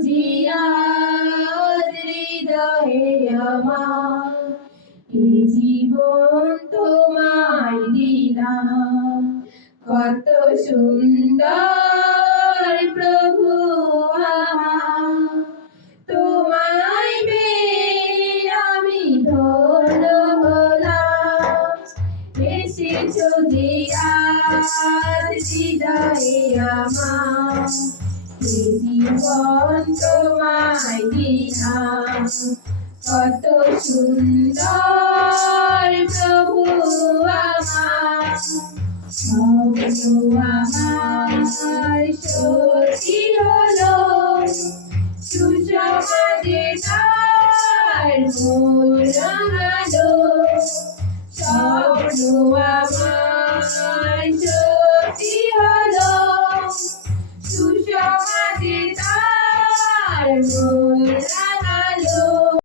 খুঁজিয়া হৃদয়ে আমার এই জীবন তোমায় দিলাম। কত সুন্দর প্রভু আমার, তোমায় পেয়ে আমি ধন্য হলাম। এসেছো যে আজ হৃদয়ে আমার এই জীবন তোমায় দিলাম। কত সুন্দর প্রভু আমার, আমার সত্যি হলো সুসমাজে তার মূল রাঙালো।